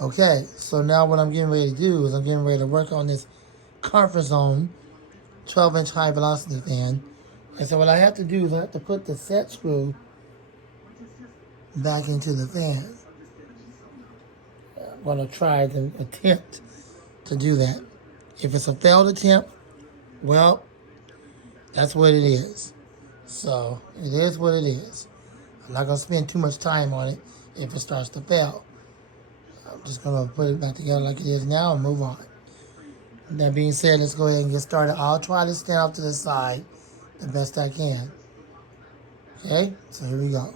Okay, so now what I'm getting ready to do is I'm getting ready to work on this comfort zone 12-inch high velocity fan. And so what I have to do is I have to put the set screw back into the fan. I'm going to try to attempt to do that. If it's a failed attempt, well, that's what it is. So it is what it is. I'm not going to spend too much time on it if it starts to fail. I'm just going to put it back together like it is now and move on. That being said, let's go ahead and get started. I'll try to stand off to the side the best I can. Okay, so here we go.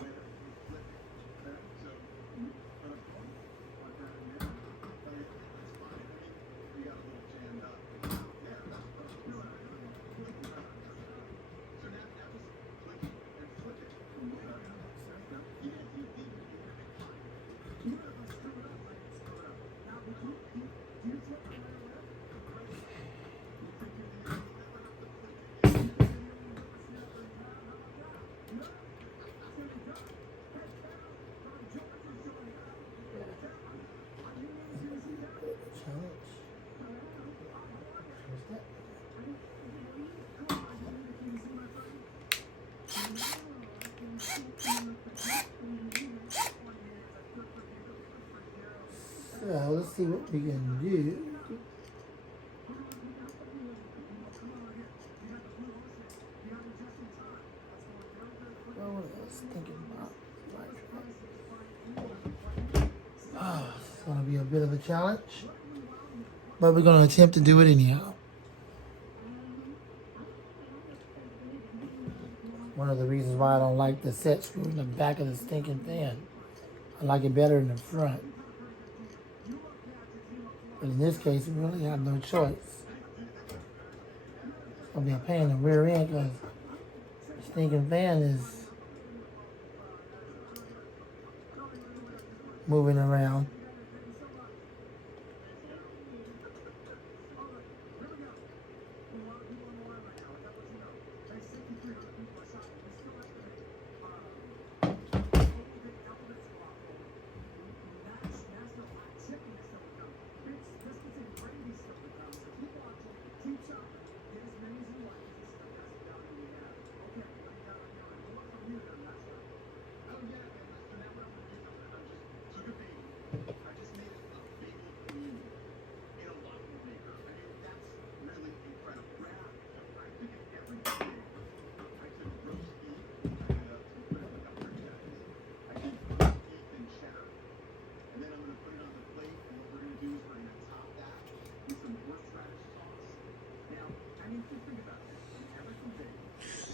So let's see what we can do. Oh, what I was thinking about. It's going to be a bit of a challenge, but we're going to attempt to do it anyhow. One of the reasons why I don't like the set screw in the back of the stinking fan. I like it better in the front. But in this case, we really have no choice. It's going to be a pain in the rear end because the stinking fan is moving around.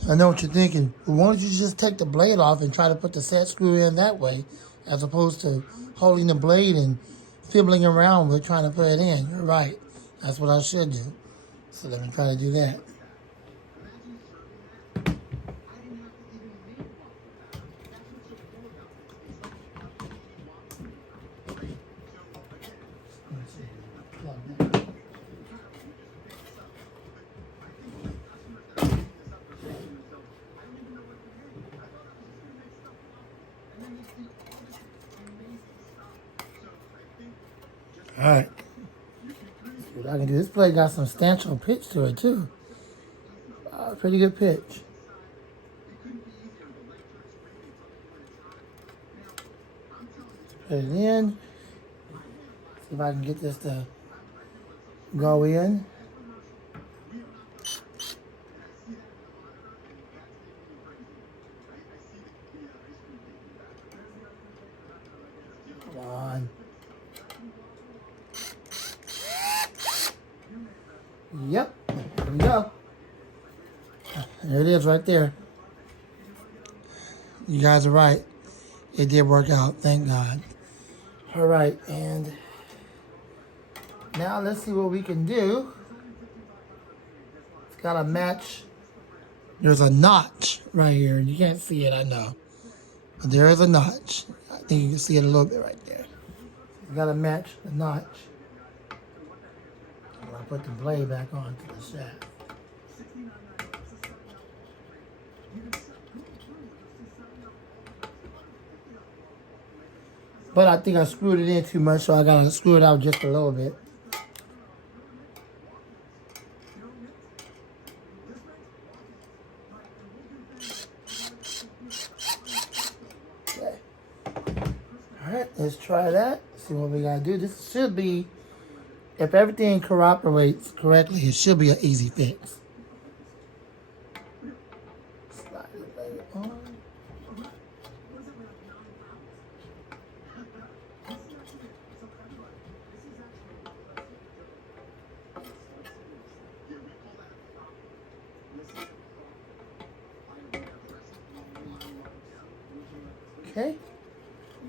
I know what you're thinking. But why don't you just take the blade off and try to put the set screw in that way, as opposed to holding the blade and fiddling around with trying to put it in. You're right. That's what I should do. So let me try to do that. All right. See what I can do. This blade got some substantial pitch to it too. Pretty good pitch. Put it in. See if I can get this to go in. Come on. Yep. There we go. There it is right there. You guys are right. It did work out. Thank God. All right. And now let's see what we can do. It's got to match. There's a notch right here. You can't see it, I know. But there is a notch. I think you can see it a little bit right there. It's got to match the notch. I'll put the blade back onto the shaft. But I think I screwed it in too much, so I gotta screw it out just a little bit. Okay. Alright, let's try that. See what we gotta do. This should be, if everything cooperates correctly, it should be an easy fix. Slide it later on. Okay,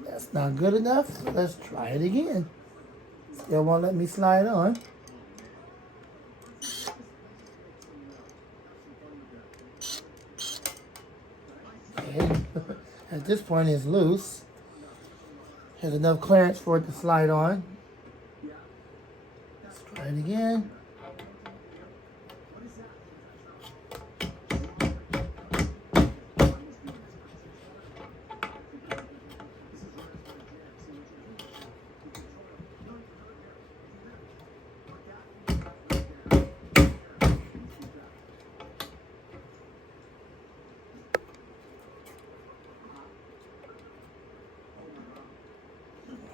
that's not good enough. So let's try it again. Still won't let me slide on. Okay, at this point it's loose. Has enough clearance for it to slide on. Let's try it again.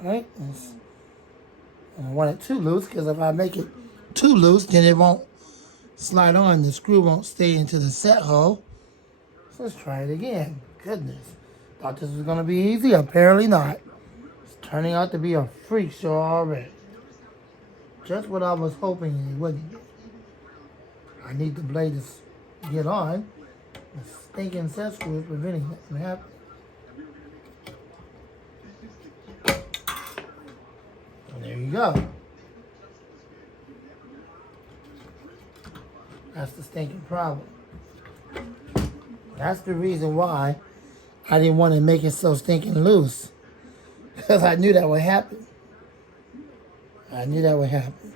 Alright, I want it too loose because if I make it too loose, then it won't slide on. The screw won't stay into the set hole. So let's try it again. Goodness. Thought this was going to be easy. Apparently not. It's turning out to be a freak show already. Just what I was hoping it wouldn't be. I need the blade to get on. The stinking set screw is preventing that from happening. There you go. That's the stinking problem. That's the reason why I didn't want to make it so stinking loose. Because I knew that would happen. I knew that would happen.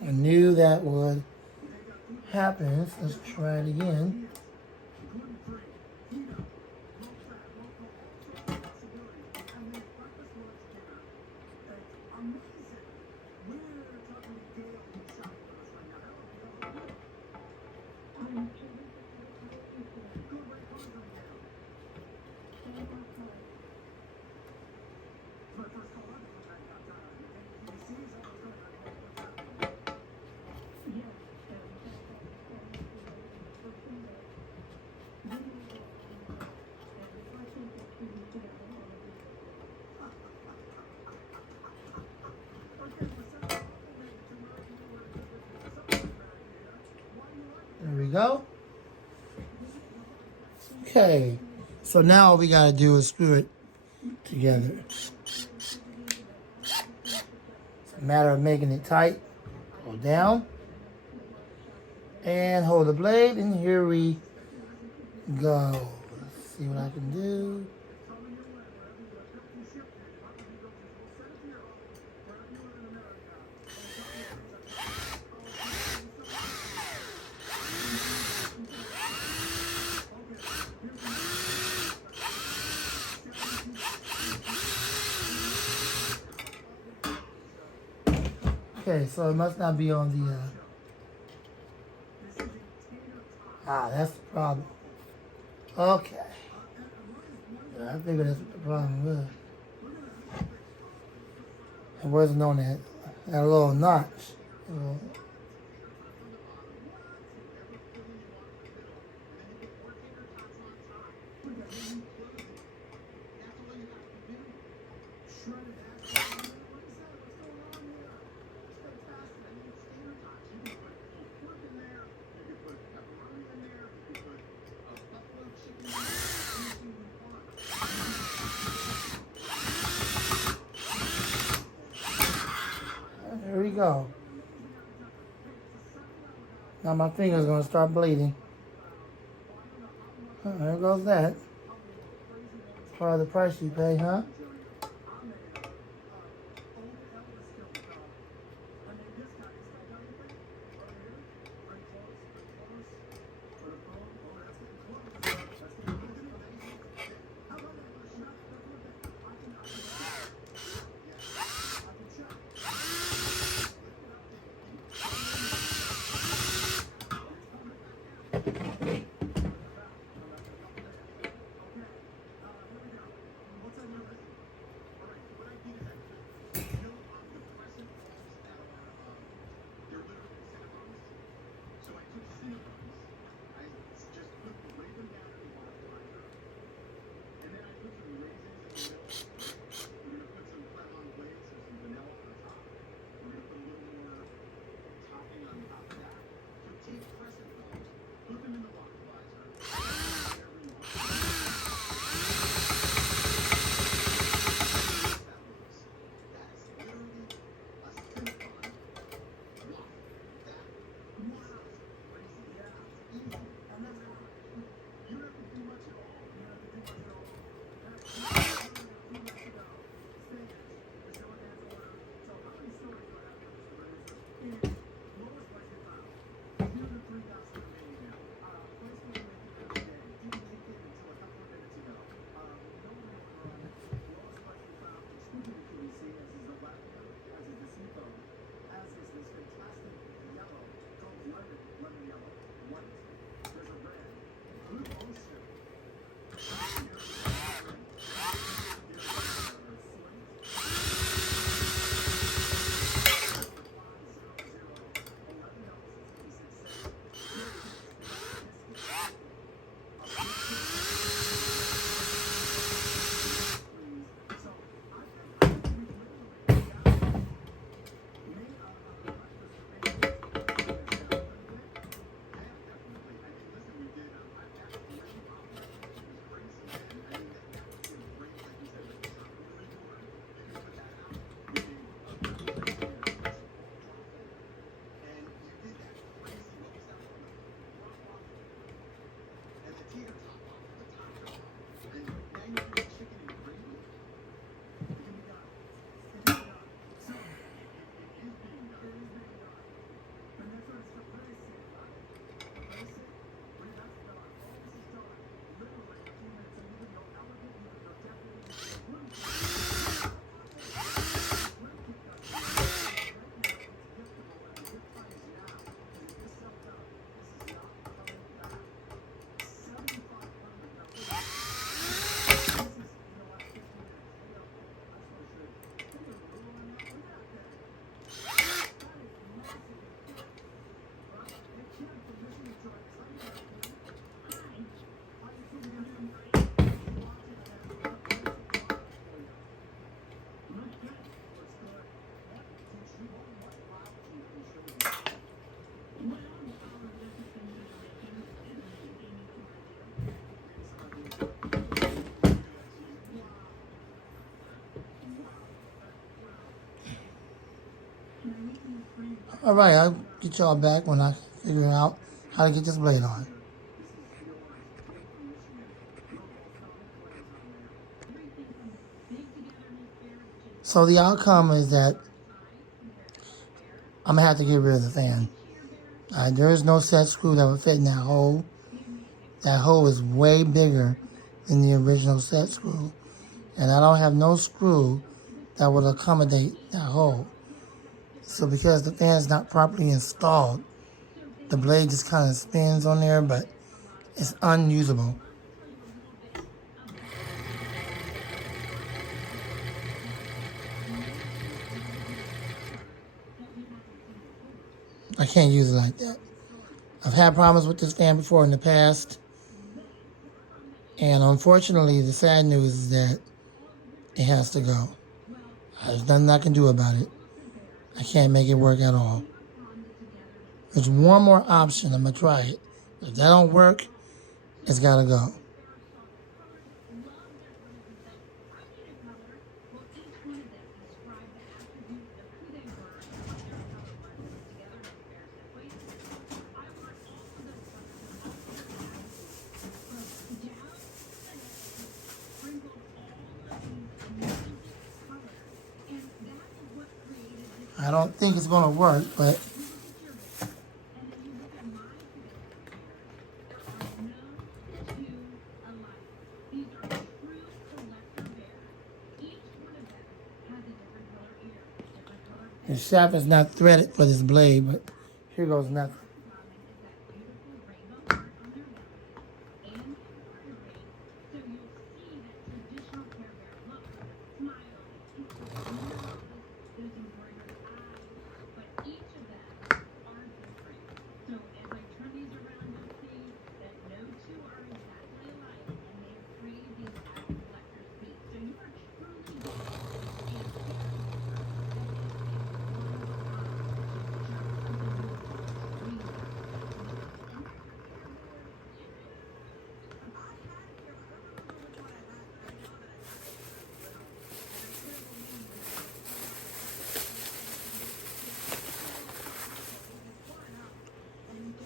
I knew that would happen. Let's try it again. There we go. Okay, so now all we gotta do is screw it together. It's a matter of making it tight. Go down and hold the blade, and here we go. Let's see what I can do. Okay, so it must not be on the, that's the problem. Okay. Yeah, I figured that's what the problem was. It wasn't on that little notch. There we go. Now my finger's gonna start bleeding. There goes that. Part of the price you pay, huh? All right, I'll get y'all back when I figure out how to get this blade on. So the outcome is that I'm gonna have to get rid of the fan. There is no set screw that would fit in that hole. That hole is way bigger than the original set screw. And I don't have no screw that would accommodate that hole. So because the fan is not properly installed, the blade just kind of spins on there, but it's unusable. I can't use it like that. I've had problems with this fan before in the past. And unfortunately, the sad news is that it has to go. There's nothing I can do about it. I can't make it work at all. There's one more option. I'm going to try it. If that don't work, it's got to go. I don't think it's going to work, but the shaft is not threaded for this blade, but here goes nothing.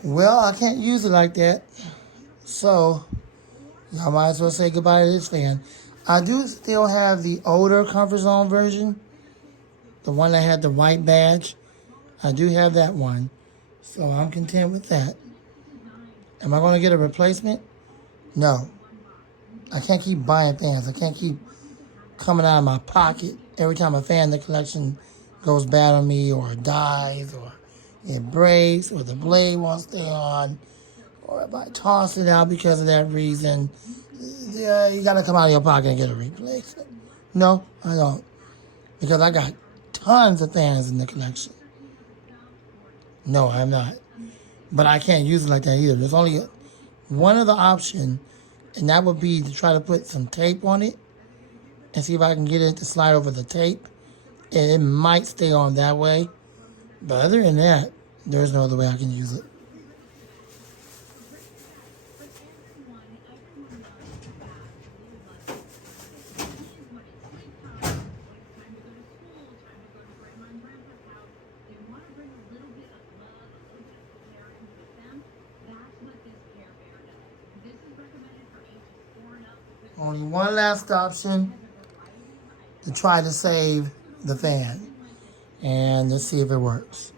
Well, I can't use it like that, so I might as well say goodbye to this fan. I do still have the older Comfort Zone version, the one that had the white badge. I do have that one, so I'm content with that. Am I going to get a replacement? No. I can't keep buying fans. I can't keep coming out of my pocket every time a fan in the collection goes bad on me or dies or it breaks or the blade won't stay on or if I toss it out because of that reason. Yeah, you got to come out of your pocket and get a replacement. No, I don't. Because I got tons of fans in the collection. No, I'm not. But I can't use it like that either. There's only one other option, and that would be to try to put some tape on it and see if I can get it to slide over the tape. And it might stay on that way. But other than that, there's no other way I can use it. Only one last option to try to save the fan. And let's see if it works.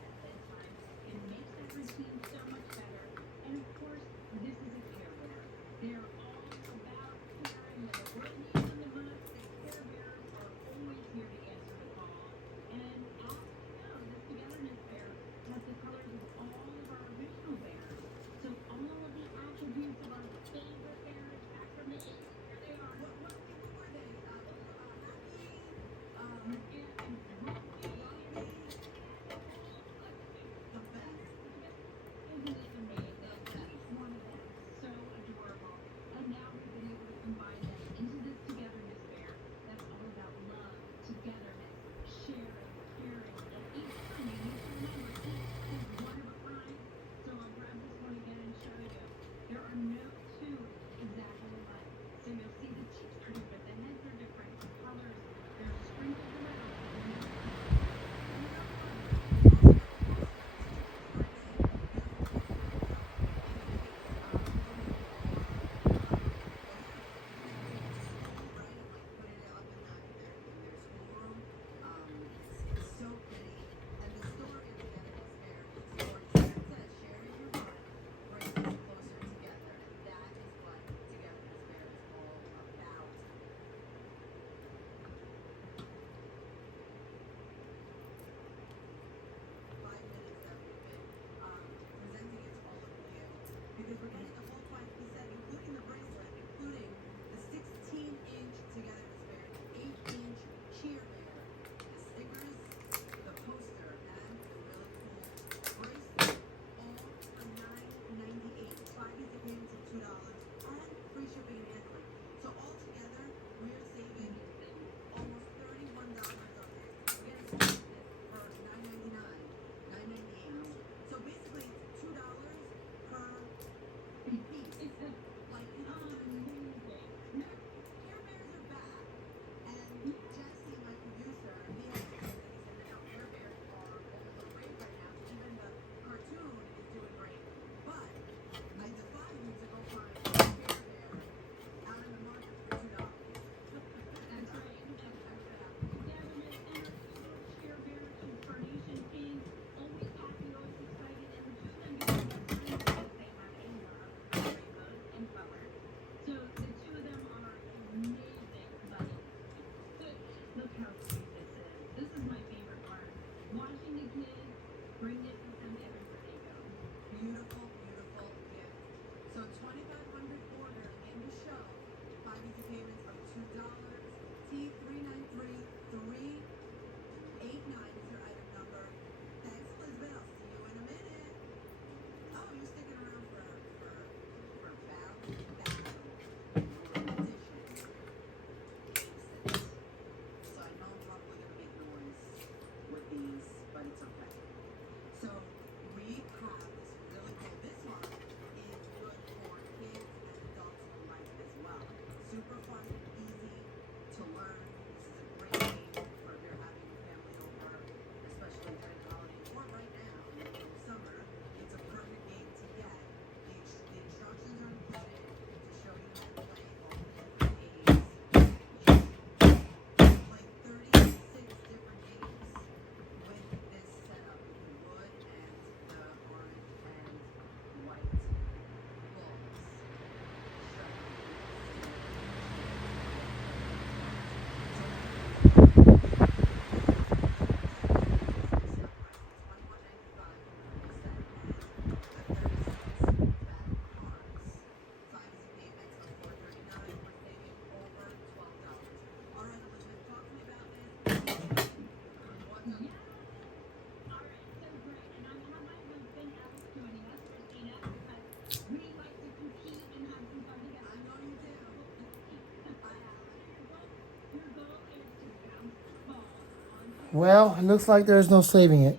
Well, it looks like there's no saving it.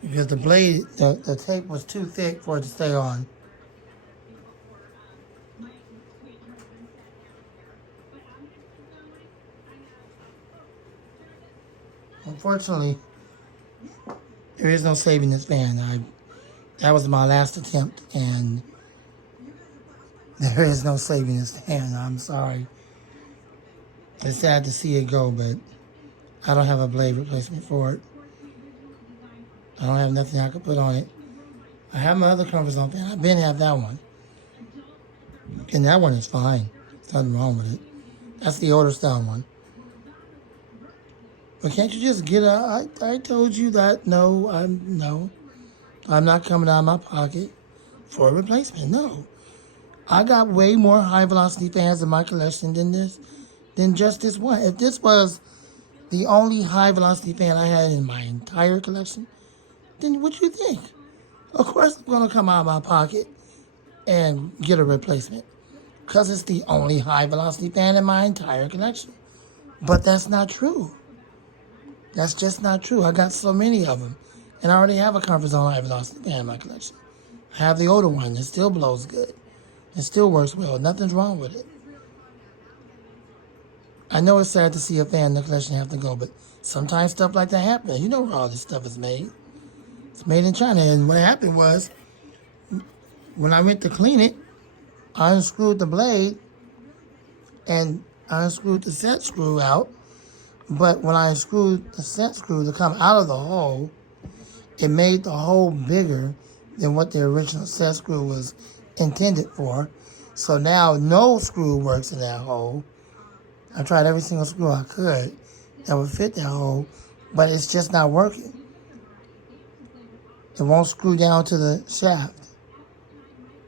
Because the blade, the tape was too thick for it to stay on. Unfortunately, there is no saving this fan. That was my last attempt, and there is no saving this fan. I'm sorry. It's sad to see it go, but I don't have a blade replacement for it. I don't have nothing I could put on it. I have my other comfort zone fan. I've been have that one. And that one is fine. There's nothing wrong with it. That's the older style one. But can't you just get a... I told you that. No. I'm not coming out of my pocket for a replacement. No. I got way more high velocity fans in my collection than just this one. If this was the only high velocity fan I had in my entire collection, then what you think? Of course I'm going to come out of my pocket and get a replacement because it's the only high velocity fan in my entire collection. But that's not true. That's just not true. I got so many of them, and I already have a Comfort Zone high velocity fan in my collection. I have the older one. It still blows good. It still works well. Nothing's wrong with it. I know it's sad to see a fan in the collection have to go, but sometimes stuff like that happens. You know where all this stuff is made. It's made in China, and what happened was, when I went to clean it, I unscrewed the blade, and I unscrewed the set screw out, but when I unscrewed the set screw to come out of the hole, it made the hole bigger than what the original set screw was intended for. So now no screw works in that hole. I tried every single screw I could that would fit that hole, but it's just not working. It won't screw down to the shaft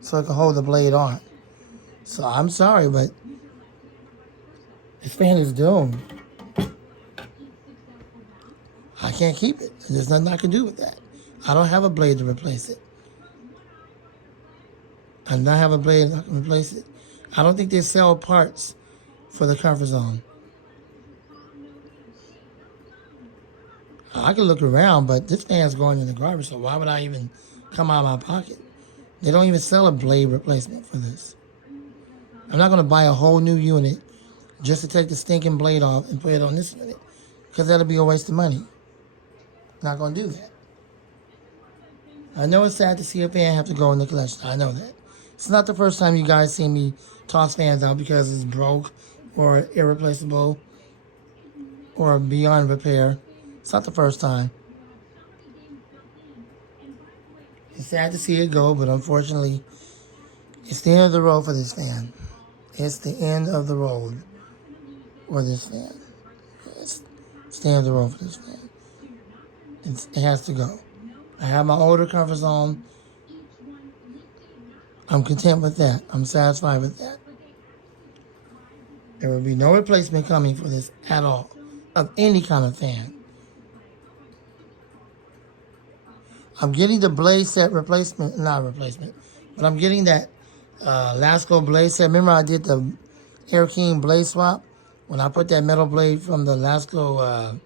so it can hold the blade on. So I'm sorry, but this fan is doomed. I can't keep it. There's nothing I can do with that. I don't have a blade to replace it. I do not have a blade that can replace it. I don't think they sell parts for the Comfort Zone. I can look around, but this fan's going in the garbage, so why would I even come out of my pocket? They don't even sell a blade replacement for this. I'm not going to buy a whole new unit just to take the stinking blade off and put it on this unit, because that'll be a waste of money. Not going to do that. I know it's sad to see a fan have to go in the collection. I know that. It's not the first time you guys see me toss fans out because it's broke or irreplaceable or beyond repair. It's not the first time. It's sad to see it go, but unfortunately, it's the end of the road for this fan. It's the end of the road for this fan. It's the end of the road for this fan. It has to go. I have my older Comfort Zone. I'm content with that. I'm satisfied with that. There will be no replacement coming for this at all, of any kind of fan. I'm getting the blade set replacement, not replacement, but I'm getting that Lasco blade set. Remember I did the Air King blade swap? When I put that metal blade from the Lasco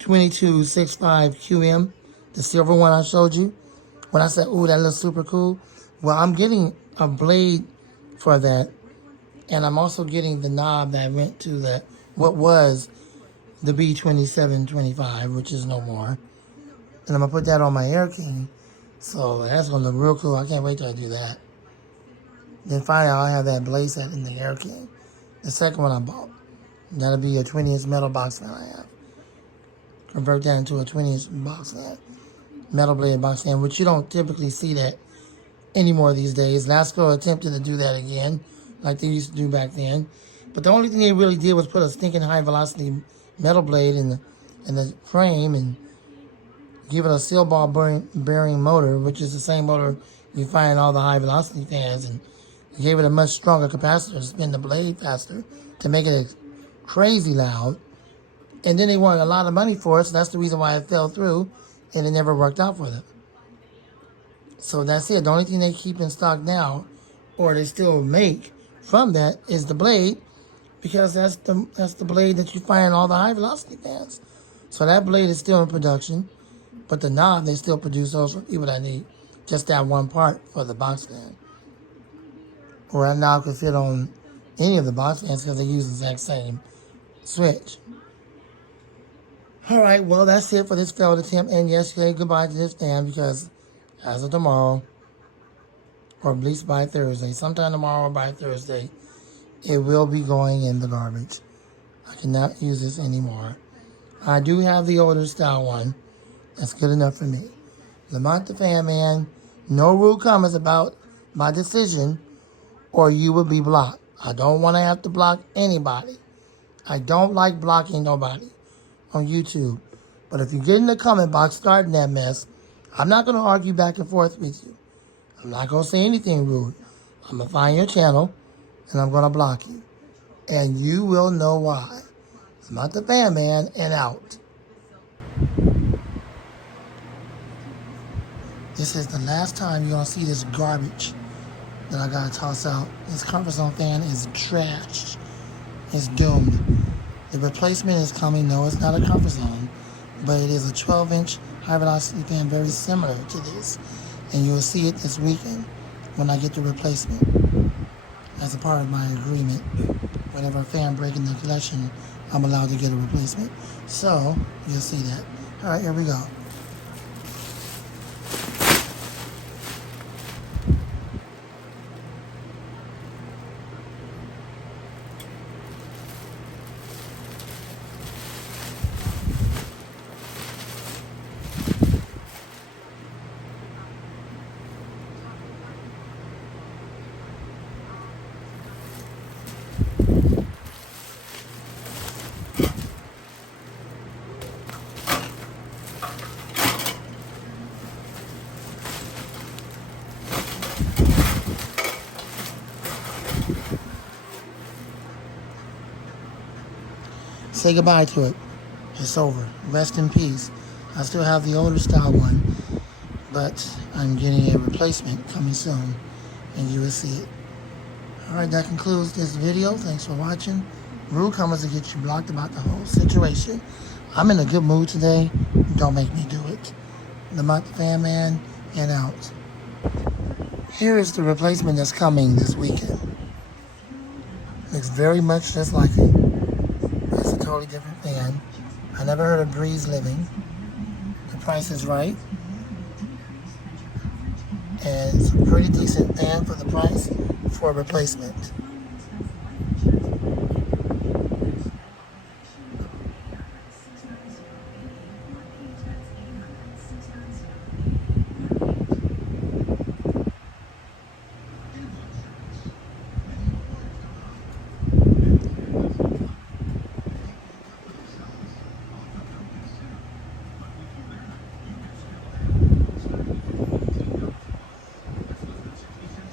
2265 QM, the silver one I showed you, when I said, ooh, that looks super cool. Well, I'm getting a blade for that, and I'm also getting the knob that went to the what was the B2725, which is no more. And I'm going to put that on my Air King. So that's going to look real cool. I can't wait till I do that. Then finally, I'll have that blade set in the Air King. The second one I bought. That'll be a 20-inch metal box fan I have. Convert that into a 20-inch box fan. Metal blade box fan, which you don't typically see that anymore these days. Lasco attempted to do that again, like they used to do back then. But the only thing they really did was put a stinking high-velocity metal blade in the frame and give it a seal ball bearing motor, which is the same motor you find in all the high-velocity fans, and gave it a much stronger capacitor to spin the blade faster to make it crazy loud. And then they wanted a lot of money for it, so that's the reason why it fell through, and it never worked out for them. So that's it. The only thing they keep in stock now, or they still make from that, is the blade, because that's the blade that you find in all the high velocity fans. So that blade is still in production, but the knob they still produce those for people that need just that one part for the box fan. Or that knob could fit on any of the box fans because they use the exact same switch. All right, well, that's it for this failed attempt. And yes, say goodbye to this fan because as of tomorrow, or at least by Thursday, sometime tomorrow or by Thursday, it will be going in the garbage. I cannot use this anymore. I do have the older style one. That's good enough for me. Lamont the Fan Man, no rule comments about my decision or you will be blocked. I don't want to have to block anybody. I don't like blocking nobody on YouTube. But if you get in the comment box starting that mess, I'm not going to argue back and forth with you. I'm not going to say anything rude. I'm going to find your channel and I'm going to block you. And you will know why. Lamont the Fan Man, and out. This is the last time you're going to see this garbage that I got to toss out. This comfort zone fan is trash. It's doomed. The replacement is coming. No, it's not a comfort zone, but it is a 12-inch high velocity fan very similar to this. And you'll see it this weekend when I get the replacement. As a part of my agreement, whenever a fan breaks in the collection, I'm allowed to get a replacement. So, you'll see that. All right, here we go. Say goodbye to it. It's over. Rest in peace. I still have the older style one, but I'm getting a replacement coming soon, and you will see it. Alright, that concludes this video. Thanks for watching. Rule comments to get you blocked about the whole situation. I'm in a good mood today. Don't make me do it. Lamont the Fan Man, and out. Here is the replacement that's coming this weekend. Looks very much just like it. It's a totally different fan. I never heard of Breeze Living. The price is right. And it's a pretty decent fan for the price for a replacement.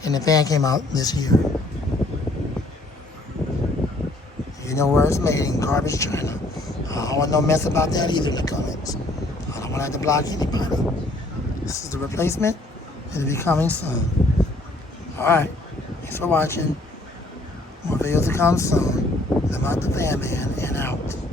And the fan came out this year. You know where it's made, in garbage China. I don't want no mess about that either in the comments. I don't want to have to block anybody. This is the replacement. It'll be coming soon. Alright. Thanks for watching. More videos to come soon. Lamont the Fan Man, and out.